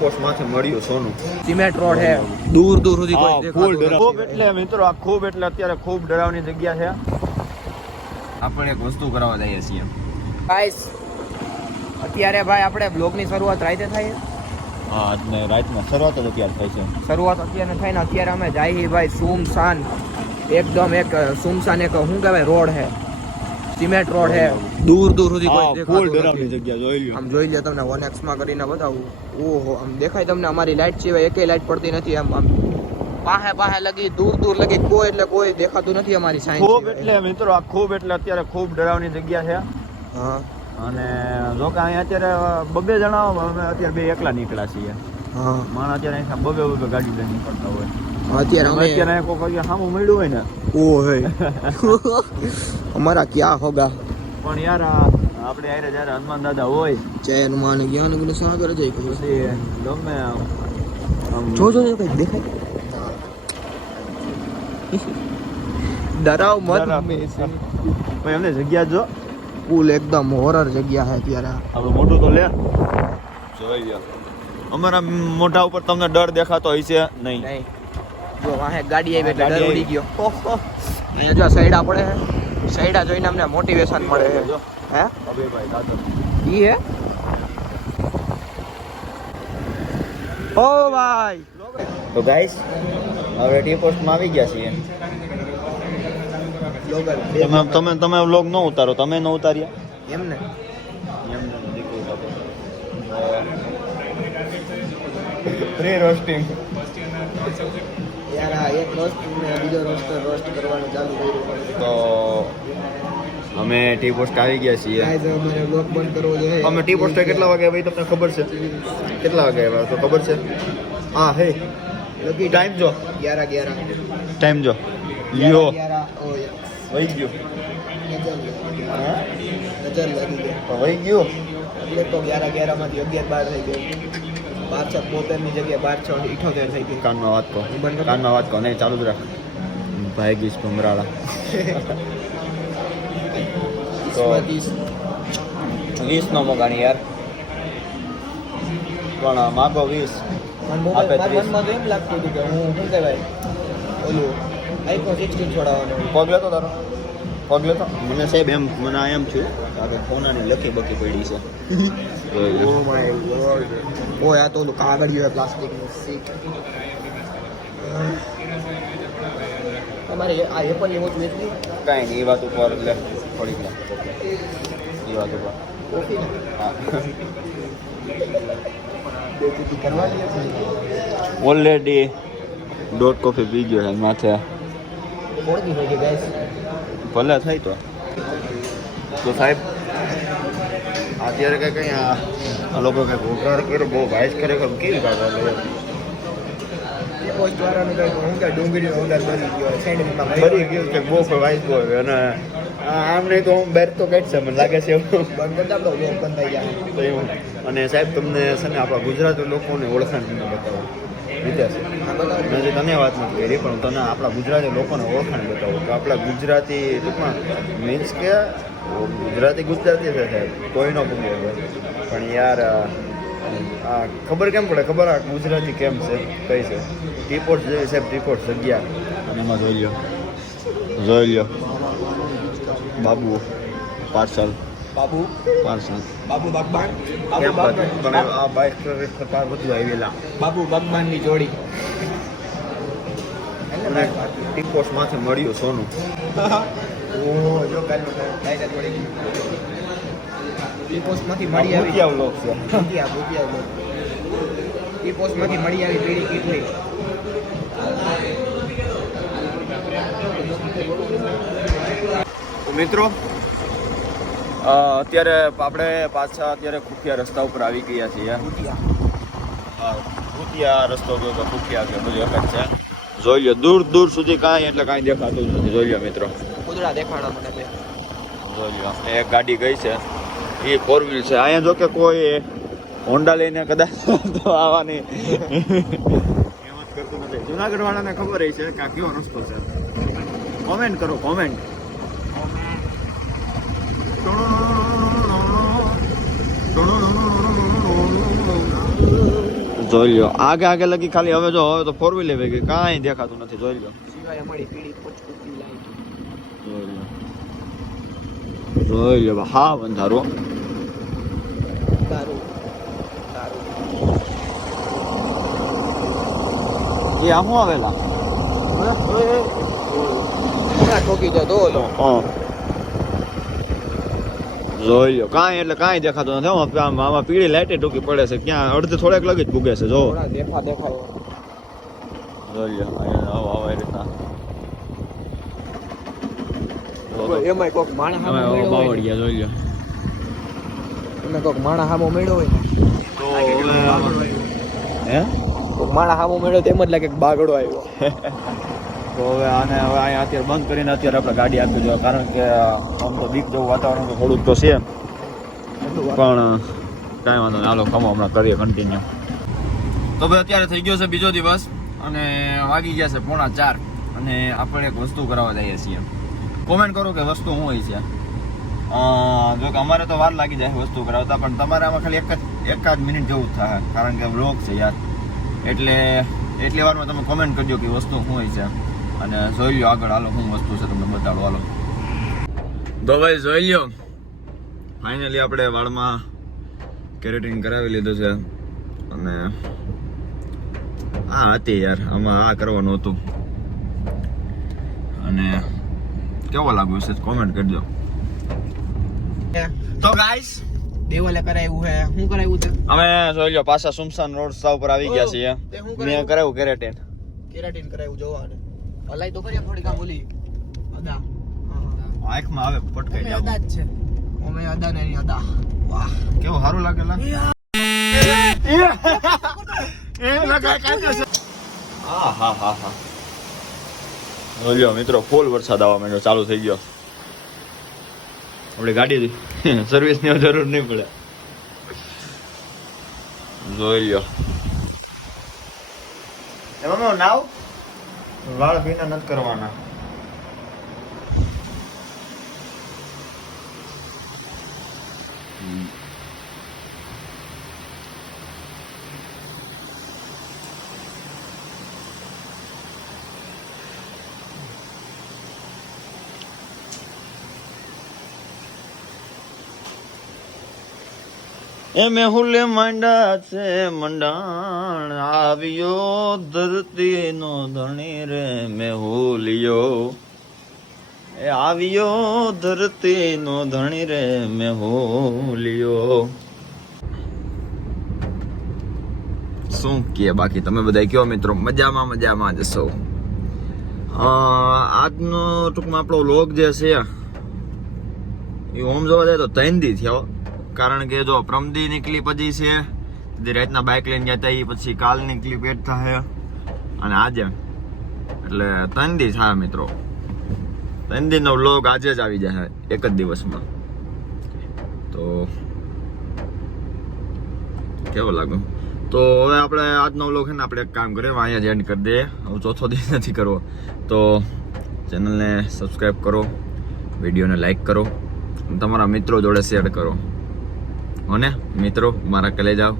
ટીપોસ માંથી મળ્યું સોનું. સિમેન્ટ રોડ છે, દૂર દૂર સુધી કોઈ દેખાતું નથી. ખૂબ એટલે મિત્રો આ ખૂબ એટલે અત્યારે ખૂબ ડરાવની જગ્યા છે. આપણે એક વસ્તુ કરાવવા જઈએ છીએ ગાઈસ. અત્યારે ભાઈ આપણે બ્લોગની શરૂઆત રાતે થાય છે. હા, આજને રાતમાં શરૂઆત જ અત્યારે થાય છે. શરૂઆત અત્યારે થાય ને અત્યારે અમે જઈએ ભાઈ સુમસાન, એકદમ એક સુમસાન એક શું કહેવાય રોડ છે, સિમેન્ટ રોડ છે, દૂર દૂર સુધી કોઈ દેખાતું નથી. જગ્યા જોઈ લ્યો. આમ જોઈ લે, તમને 1x માં કરીને બતાવું. ઓહો, આમ દેખાય તમને અમારી લાઈટ સિવાય એકેય લાઈટ પડતી નથી. આમ આમ પાહે લગી દૂર દૂર લગી કોઈ એટલે કોઈ દેખાતું નથી અમારી સાઈન. ખૂબ એટલે મિત્રો આ ખૂબ એટલે અત્યારે ખૂબ ડરાવની જગ્યા છે. હા, અને જો કે અહીંયા અત્યારે બબે જણા અમે અત્યારે બે એકલા નીકળ્યા છીએ. હા, માણસ અત્યારે અહીંયા બબે ગાડી લઈને નીકળતા હોય. અત્યારે કોઈ સામું મળ્યું હોય ને ઓહે અમારા ક્યાં હોગા. પણ યાર આપણે યારે જયારે હનુમાન દાદા હોય જય હનુમાન જ્ઞાન ગુણ સાગર જય ખબર પછી ગમે જો કઈ દેખાય ડરાવ મત ભાઈ અમને જગ્યા જો ફૂલ એકદમ હોરર જગ્યા છે અત્યારે. આપણે મોટું તો લે જોઈ લ્યો. અમારા મોઢા ઉપર તમને ડર દેખાતો હોય છે નહીં. જો વાહે ગાડી આવી એટલે ડર ઉડી ગયો. અહીંયા જો સાઈડા પડે છે, સાઈડા જોઈને અમને મોટિવેશન મળે છે. હે અભયભાઈ દાદા ઈ હે ઓ ભાઈ. તો ગાઈસ હવે ટી પોસ્ટમાં આવી ગયા છીએ. તમે વ્લોગ ન ઉતારો, તમે ન ઉતાર્યા એમને ફ્રી રોસ્ટિંગ. યાર આ એક રોસ્ટ ને બીજો રોસ્ટ કરવાનું ચાલુ કર્યું. તો અમે ટી પોસ્ટ આવી ગયા છીએ. ગાઈસ અમારે વ્લોગ બંધ કરવો જોઈએ. અમે ટી પોસ્ટ કેટલા વાગે ભાઈ તમને ખબર છે? કેટલા વાગે આવ્યા તો ખબર છે? હા હે લગી ટાઈમ જો 11 ટાઈમ જો લ્યો 11 ઓ વહી ગયું. નજર લાગી ગઈ. વહી ગયું એટલે તો 11 માંથી 11 12 થઈ ગયું. 12 ની જગ્યાએ 12 78 થઈ ગઈ. કાનમાં વાત કહો, કાનમાં વાત કહો. નહીં ચાલુ જ રાખ. ભાઈ ગીસ ભમરાળા તો 20 નો મોગાની યાર, પણ માગો 20 આપે 30. મનમાં તો એમ લાગતું હતું કે હું શું કહેવાય ઓલું આઈફોન 16 છોડાવવાનો. પગ લેતો તારો પગ લેતો. મને સાહેબ એમ મને એમ છું કે ફોનાની લખી બકી પડી છે. Oh my God. ઓય આ તો ઓલું કાગળિયું છે પ્લાસ્ટિકનું. સીક તમારે આ એપલની વોચ વેચવી? કાંઈ નહીં, એ વાત ઉપર લે થોડીક લે એ વાત ઉપર. કોફી ને હા બેટી કરવાની છે. ઓલરેડી દોઢ કોફી પી ગયો છે માથે. કોણથી થઈ ગઈ ગાઈસ? ભલે થાય તો સાહેબ અત્યારે કંઈ આ લોકો કંઈક ઉઘરાણ કર્યો બહુ વાઇસ ખરેખર કેવી વાત એ પોસ્ટ વાળાનું કંઈક હું કે ડુંગળીનો ઓર્ડર બની ગયો સેન્ડવિચમાં ફરી ગયું કે બહુ વાઇસ હોય અને આમ નહીં તો હું બેર તો કાઢશે મને લાગે છે એવું. બંધ કરતા આપણો લોક બંધ થઈ જાય. તો એવું. અને સાહેબ તમને છે ને આપણા ગુજરાતી લોકોને ઓળખાણ તમને બતાવો વિદ્યાર્થ. મેં જે તને વાત નથી કરી પણ તને આપણા ગુજરાતી લોકોને ઓળખાણ બતાવો કે આપણા ગુજરાતી ટૂંકમાં મીન્સ કે ગુજરાતી છે સાહેબ કોઈનો પૂગે પણ યાર આ ખબર કેમ પડે? ખબર આ ગુજરાતી કેમ છે કઈ છે? ટીપોટ જેવી સાહેબ ટીપોટ જગ્યા અને એમાં જોઈ લ્યો બાબુ પાર્સલ બાબુ બાગબાન પણ આ બાઇક પ્રકાર બધું આવેલા બાબુ બાગબાનની જોડી ટીપોસ માંથી મળ્યું સોનું. ઓહો જો કાલનો ડાયરા જોડી ઈ પોસ્ટમાંથી મળી આવી. ભૂતિયા વ્લોગ છે. ભૂતિયા ઈ પોસ્ટમાંથી મળી આવી પીડી કેટલી. મિત્રો અત્યારે આપણે પાછા અત્યારે ખુફિયા રસ્તા ઉપર આવી ગયા છીએ. ખુફિયા રસ્તો જો તો ખુફિયા કે બધું એક જ છે. જોઈ લો દૂર દૂર સુધી કાંઈ એટલે કાંઈ દેખાતું જ નથી. જોઈ લો મિત્રો, કુદરા દેખાડા મને બે. જોઈ લો એક ગાડી ગઈ છે એ 4 વ્હીલ છે. અહીંયા જો કે કોઈ હોન્ડા લઈને કદાચ તો આવવાની હિંમત કરતું નથી. જુનાગઢ વાળાને ખબર છે કે આ કેવો રસ્તો છે. કોમેન્ટ કરો કોમેન્ટ. જોઈ લ્યો આગે આગે લગી ખાલી હવે જો હવે તો ફોર વ્હીલ લેવી ગઈ કાંઈ દેખાતું નથી જોઈ લ્યો સિવાય અમારી પીળી પચકુતી લાઈટ જોઈ લ્યો હા બંધારો દારૂ દારૂ એ આ શું આવેલા ઠોકી દો ઓલો જોઈ લ્યો કાંઈ એટલે કાંઈ દેખાતું નથી આમાં પીળી લાઈટે ટૂંકી પડે છે ક્યાં અડધે થોડેક લગી જ ભૂગે છે જો થોડા દેખાય જોઈ લ્યો આવા આવા રીતના એમાંય કોક માણસ હામો મેળ્યો હોય બાવળિયા જોઈ લ્યો એમાં કોક માણસ હામો મેળ્યો હોય ને તો હે કોક માણસ હામો મેળ્યો તેમ જ લાગે કે બાગડો આવ્યો તો હવે આને હવે અહીંયા અત્યારે બંધ કરીને અત્યારે આપણે ગાડી આપી દો કારણ કે આમ તો બીક જેવું વાતાવરણ તો થોડુંક તો છે પણ કાંઈ વાંધો નહીં હાલો ખમો હમણાં કરીએ કન્ટિન્યુ તો ભાઈ અત્યારે થઈ ગયો છે બીજો દિવસ અને વાગી ગયા છે 3:45 અને આપણે એક વસ્તુ કરાવવા જઈએ છીએ કોમેન્ટ કરો કે વસ્તુ શું હોય છે જો કે અમારે તો વાર લાગી જાય વસ્તુ કરાવતા પણ તમારે આમાં ખાલી એકાદ મિનિટ જેવું જ થાય કારણ કે વ્લોગ છે યાર એટલે એટલી વારમાં તમે કોમેન્ટ કરજો કે વસ્તુ શું હોય છે અને જોઈ લ્યો આગળ હાલો શું વસ્તુ છે તમને બતાડો હાલો તો ભાઈ જોઈ લ્યો ફાઇનલી આપણે વાળમાં કેરેટિન કરાવી લીધું છે અને આ હતી યાર આમાં આ કરવાનું હતું અને કેવો લાગ્યો છે કોમેન્ટ કરજો તો ગાઈસ દેવલે કરાવ્યું હે શું કરાવ્યું છે અમે જોઈ લ્યો પાછા સુમસાન રોડ રસ્તા ઉપર આવી ગયા છીએ તે શું મેં કરાવ્યું કેરેટિન કેરાટીન કરાવ્યું જોવાને હલાઈ તો કરીએ થોડી કામ બોલી અદા આંખમાં આવે પટકાઈ જાવ અદા જ છે ઓમે અદા ને અદા વાહ કેવું સારું લાગેલા હા હા હા હા જોયો મિત્રો ફૂલ વરસાદ આવવા માંડ્યો ચાલુ થઈ ગયો આપણી ગાડી સર્વિસ ની જરૂર નહીં પડે જોઈ લ્યો એમાં નાવ વાળ ભીના નથી કરવાના એ મેહુલે માંડા છે મંડાણ આવ્યો ધરતી નો ધણી રે મેહુલિયો એ આવ્યો ધરતી નો ધણી રે મેહુલિયો શું કે બાકી તમે બધા કયો મિત્રો મજામાં જશો આજનો ટૂંકમાં આપણો વ્લોગ જે છે એ ઓમ જોવા જાય તો 3 દી થયો કારણ કે જો પ્રમદી નીકળી પછી છે જે રાતના બાઇક લઈને ગયા હતા એ પછી કાલની ક્લિપ એડ થાય અને આજે એટલે 3 દી થાય મિત્રો 3 દિનનો વ્લોગ આજે જ આવી જાય એક જ દિવસમાં તો કેવો લાગ્યો તો હવે આપણે આજનો વ્લોગ છે ને આપણે એક કામ કરીએ અહીંયા જ એન્ડ કરી દઈએ હવે ચોથો દિવસ નથી કરવો તો ચેનલને સબસ્ક્રાઈબ કરો વિડીયોને લાઈક કરો તમારા મિત્રો જોડે શેર કરો અને મિત્રો મારા કલેજાઓ